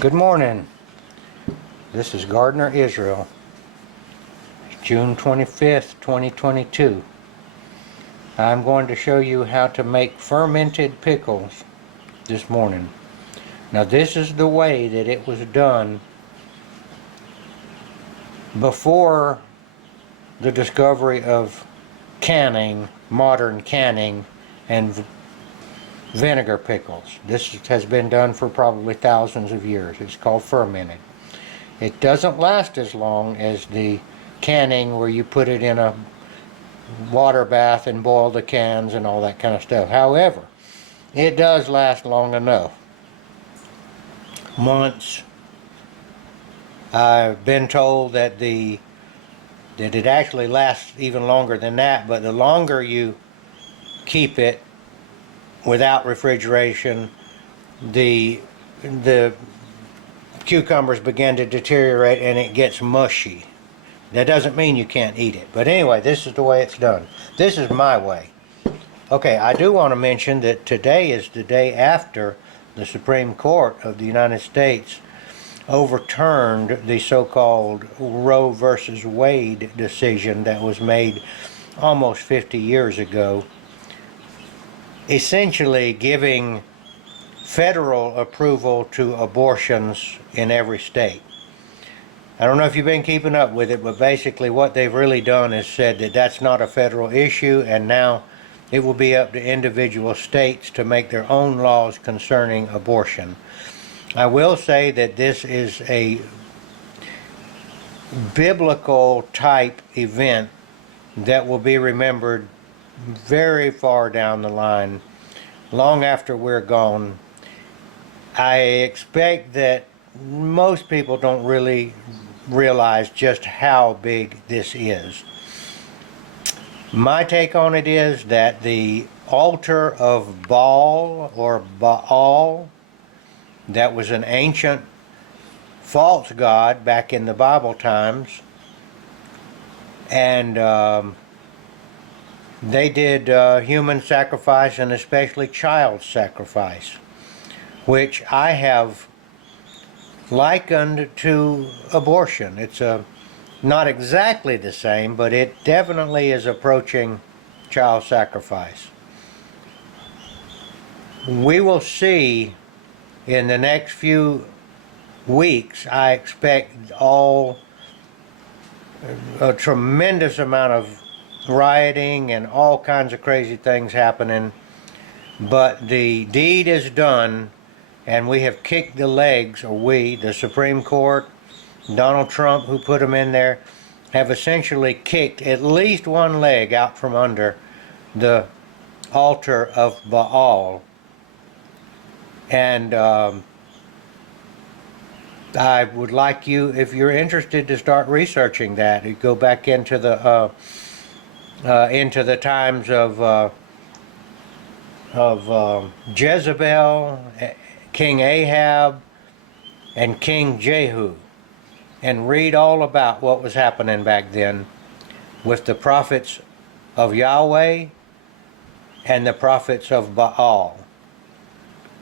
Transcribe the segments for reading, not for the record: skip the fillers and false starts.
Good morning. This is Gardner, Israel. June 25th, 2022. I'm going to show you how to make fermented pickles this morning. Now this is the way that it was done before the discovery of canning, modern canning, and vinegar pickles. This has been done for probably thousands of years. It's called fermented. It doesn't last as long as the canning where you put it in a water bath and boil the cans and all that kind of stuff. However, it does last long enough. Months. I've been told that it actually lasts even longer than that, but the longer you keep it without refrigeration, the cucumbers begin to deteriorate and it gets mushy. That doesn't mean you can't eat it. But anyway, this is the way it's done. This is my way. Okay, I do want to mention that today is the day after the Supreme Court of the United States overturned the so-called Roe versus Wade decision that was made almost 50 years ago, essentially giving federal approval to abortions in every state. I don't know if you've been keeping up with it, but basically what they've really done is said that that's not a federal issue, and now it will be up to individual states to make their own laws concerning abortion. I will say that this is a biblical type event that will be remembered very far down the line, long after we're gone. I expect that most people don't really realize just how big this is. My take on it is that the altar of Baal or Baal, that was an ancient false god back in the Bible times, and they did human sacrifice and especially child sacrifice, which I have likened to abortion. It's not exactly the same, but it definitely is approaching child sacrifice. We will see in the next few weeks, I expect a tremendous amount of rioting and all kinds of crazy things happening, but the deed is done, and we have kicked the legs, or we, the Supreme Court, Donald Trump, who put them in there, have essentially kicked at least one leg out from under the altar of Baal. And I would like you, if you're interested, to start researching that. You go back into the times of Jezebel, King Ahab, and King Jehu, and read all about what was happening back then with the prophets of Yahweh and the prophets of Baal.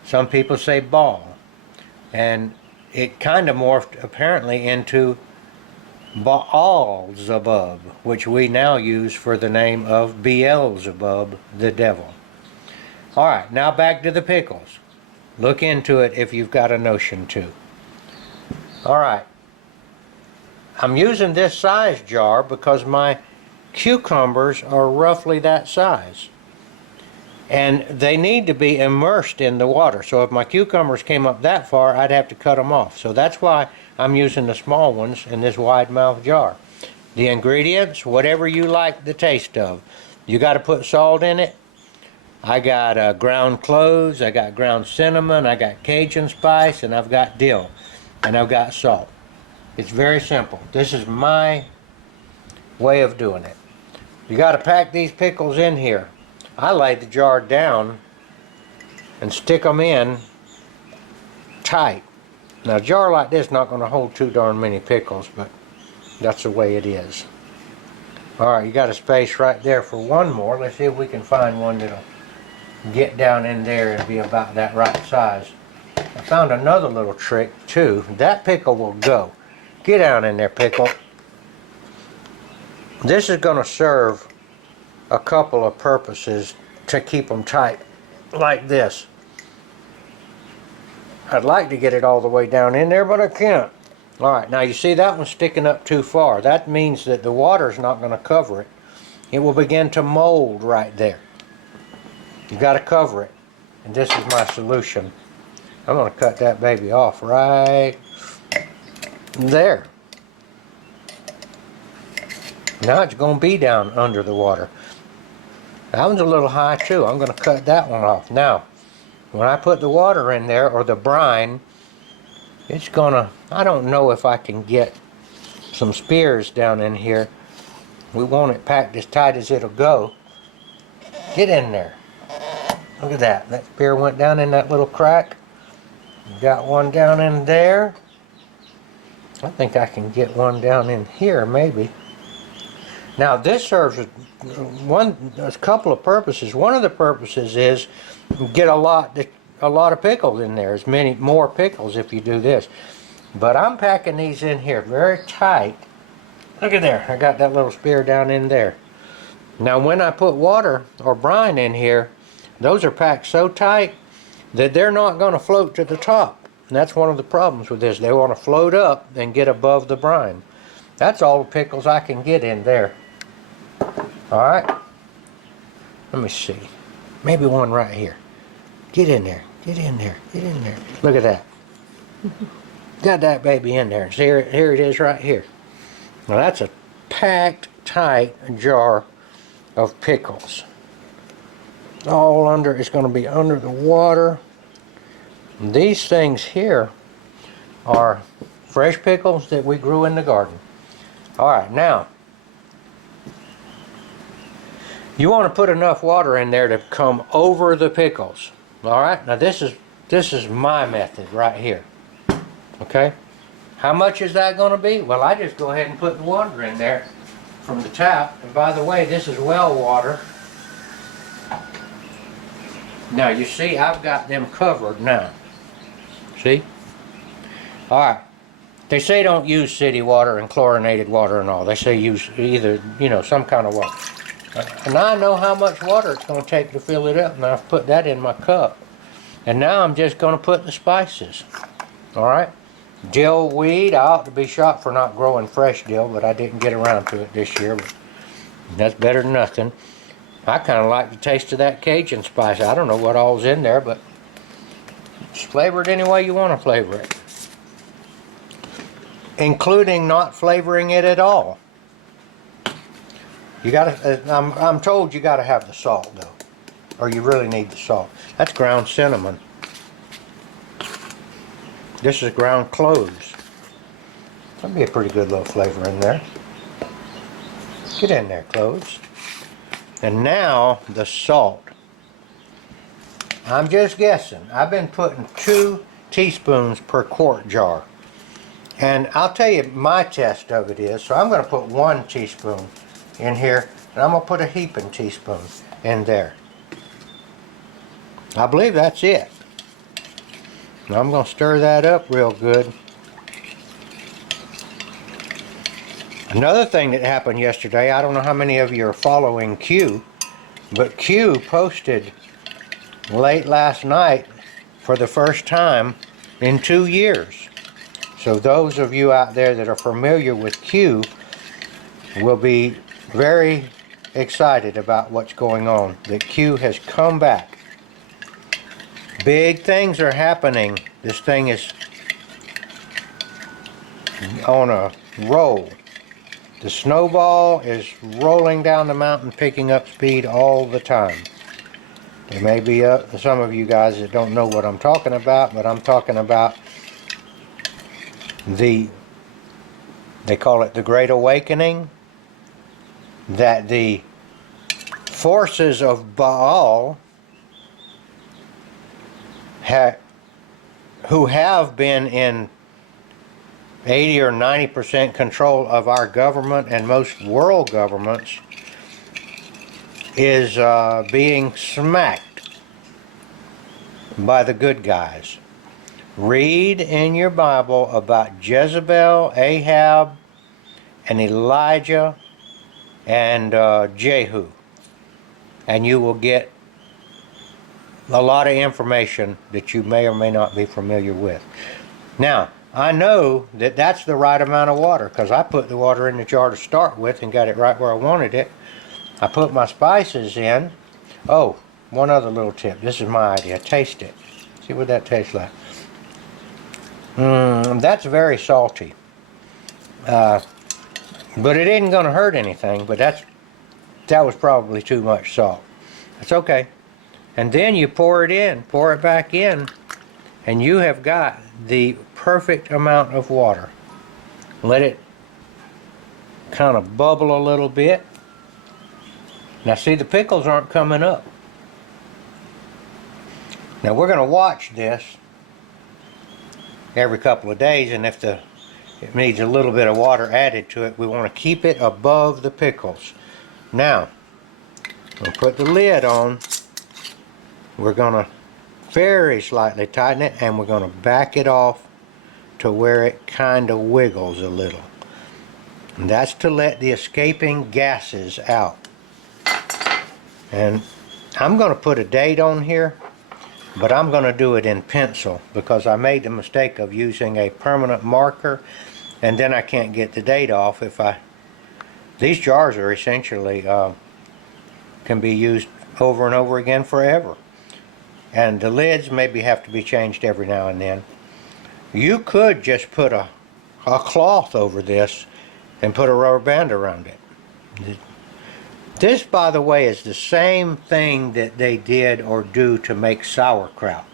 Some people say Baal, and it kind of morphed apparently into Baal-zebub, which we now use for the name of Beelzebub, the devil. All right, now back to the pickles. Look into it if you've got a notion to. All right, I'm using this size jar because my cucumbers are roughly that size, and they need to be immersed in the water. So if my cucumbers came up that far, I'd have to cut them off. So that's why I'm using the small ones in this wide mouth jar. The ingredients, whatever you like the taste of. You got to put salt in it. I got ground cloves, I got ground cinnamon, I got Cajun spice, and I've got dill, and I've got salt. It's very simple. This is my way of doing it. You got to pack these pickles in here. I lay the jar down and stick them in tight. Now a jar like this is not going to hold too darn many pickles, but that's the way it is. Alright, you got a space right there for one more. Let's see if we can find one that'll get down in there and be about that right size. I found another little trick too. That pickle will go. Get down in there, pickle. This is going to serve a couple of purposes to keep them tight, like this. I'd like to get it all the way down in there, but I can't. Alright, now you see that one's sticking up too far. That means that the water's not going to cover it. It will begin to mold right there. You got to cover it. And this is my solution. I'm going to cut that baby off right there. Now it's going to be down under the water. That one's a little high too. I'm going to cut that one off. Now, when I put the water in there, or the brine, it's going to, I don't know if I can get some spears down in here. We want it packed as tight as it'll go. Get in there. Look at that. That spear went down in that little crack. Got one down in there. I think I can get one down in here, maybe. Now this serves a couple of purposes. One of the purposes is get a lot of pickles in there. As many more pickles if you do this. But I'm packing these in here very tight. Look at there. I got that little spear down in there. Now when I put water or brine in here, those are packed so tight that they're not going to float to the top. And that's one of the problems with this. They want to float up and get above the brine. That's all the pickles I can get in there. Alright. Let me see. Maybe one right here. Get in there. Get in there. Get in there. Look at that. Got that baby in there. See, here it is right here. Now that's a packed tight jar of pickles. All under, it's going to be under the water. These things here are fresh pickles that we grew in the garden. Alright, now you want to put enough water in there to come over the pickles. Alright, now this is my method right here. Okay, how much is that going to be? Well, I just go ahead and put the water in there from the tap. And by the way, this is well water. Now you see I've got them covered now. See? Alright. They say don't use city water and chlorinated water and all. They say use either, some kind of water. And I know how much water it's going to take to fill it up. And I've put that in my cup. And now I'm just going to put the spices. Alright? Dill weed. I ought to be shot for not growing fresh dill, but I didn't get around to it this year. But that's better than nothing. I kind of like the taste of that Cajun spice. I don't know what all's in there, but just flavor it any way you want to flavor it. Including not flavoring it at all. You gotta, I'm told you gotta have the salt though. Or you really need the salt. That's ground cinnamon. This is ground cloves. That'd be a pretty good little flavor in there. Get in there, cloves. And now the salt. I'm just guessing. I've been putting 2 teaspoons per quart jar. And I'll tell you my test of it is, so I'm going to put 1 teaspoon in here, and I'm going to put a heaping teaspoon in there. I believe that's it. Now I'm going to stir that up real good. Another thing that happened yesterday, I don't know how many of you are following Q, but Q posted late last night for the first time in 2 years. So those of you out there that are familiar with Q will be very excited about what's going on. That Q has come back. Big things are happening. This thing is on a roll. The snowball is rolling down the mountain, picking up speed all the time. There may be some of you guys that don't know what I'm talking about, but I'm talking about they call it the Great Awakening, that the forces of Baal who have been in 80 or 90% control of our government and most world governments is being smacked by the good guys. Read in your Bible about Jezebel, Ahab, and Elijah, and Jehu. And you will get a lot of information that you may or may not be familiar with. Now, I know that that's the right amount of water because I put the water in the jar to start with and got it right where I wanted it. I put my spices in. Oh, one other little tip. This is my idea. Taste it. See what that tastes like. That's very salty. But it isn't going to hurt anything, but that was probably too much salt. That's okay. And then you pour it back in, and you have got the perfect amount of water. Let it kind of bubble a little bit. Now see, the pickles aren't coming up. Now we're going to watch this every couple of days, and if it needs a little bit of water added to it, we want to keep it above the pickles. Now, we'll put the lid on. We're going to very slightly tighten it, and we're going to back it off to where it kind of wiggles a little. And that's to let the escaping gases out. And I'm going to put a date on here, but I'm going to do it in pencil because I made the mistake of using a permanent marker, and then I can't get the date off these jars are essentially can be used over and over again forever. And the lids maybe have to be changed every now and then. You could just put a cloth over this and put a rubber band around it. This, by the way, is the same thing that they did or do to make sauerkraut.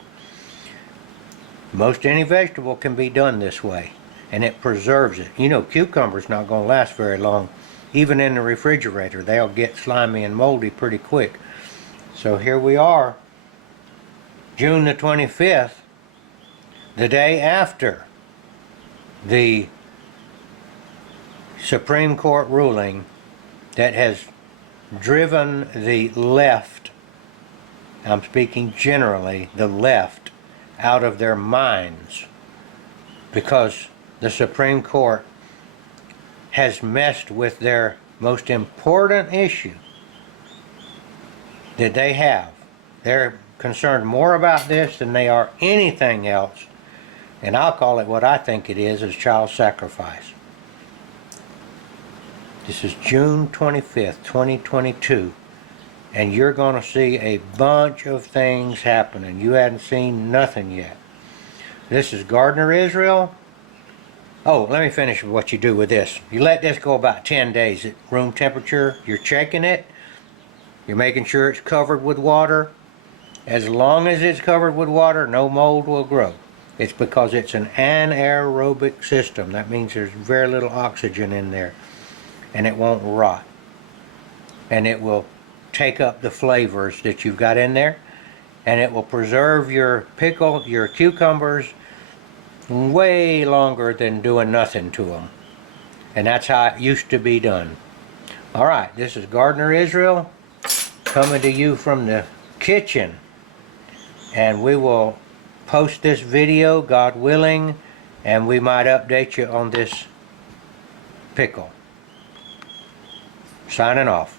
Most any vegetable can be done this way, and it preserves it. You know, cucumber's not going to last very long. Even in the refrigerator, they'll get slimy and moldy pretty quick. So here we are, June the 25th, the day after the Supreme Court ruling that has driven the left, I'm speaking generally, the left, out of their minds because the Supreme Court has messed with their most important issue that they have. They're concerned more about this than they are anything else, and I'll call it what I think it is child sacrifice. This is June 25th, 2022, and you're going to see a bunch of things happening. You hadn't seen nothing yet. This is Gardner, Israel. Oh, let me finish with what you do with this. You let this go about 10 days at room temperature. You're checking it. You're making sure it's covered with water. As long as it's covered with water, no mold will grow. It's because it's an anaerobic system. That means there's very little oxygen in there, and it won't rot. And it will take up the flavors that you've got in there, and it will preserve your pickle, your cucumbers, way longer than doing nothing to them. And that's how it used to be done. Alright, this is Gardner, Israel, coming to you from the kitchen. And we will post this video, God willing, and we might update you on this pickle. Signing off.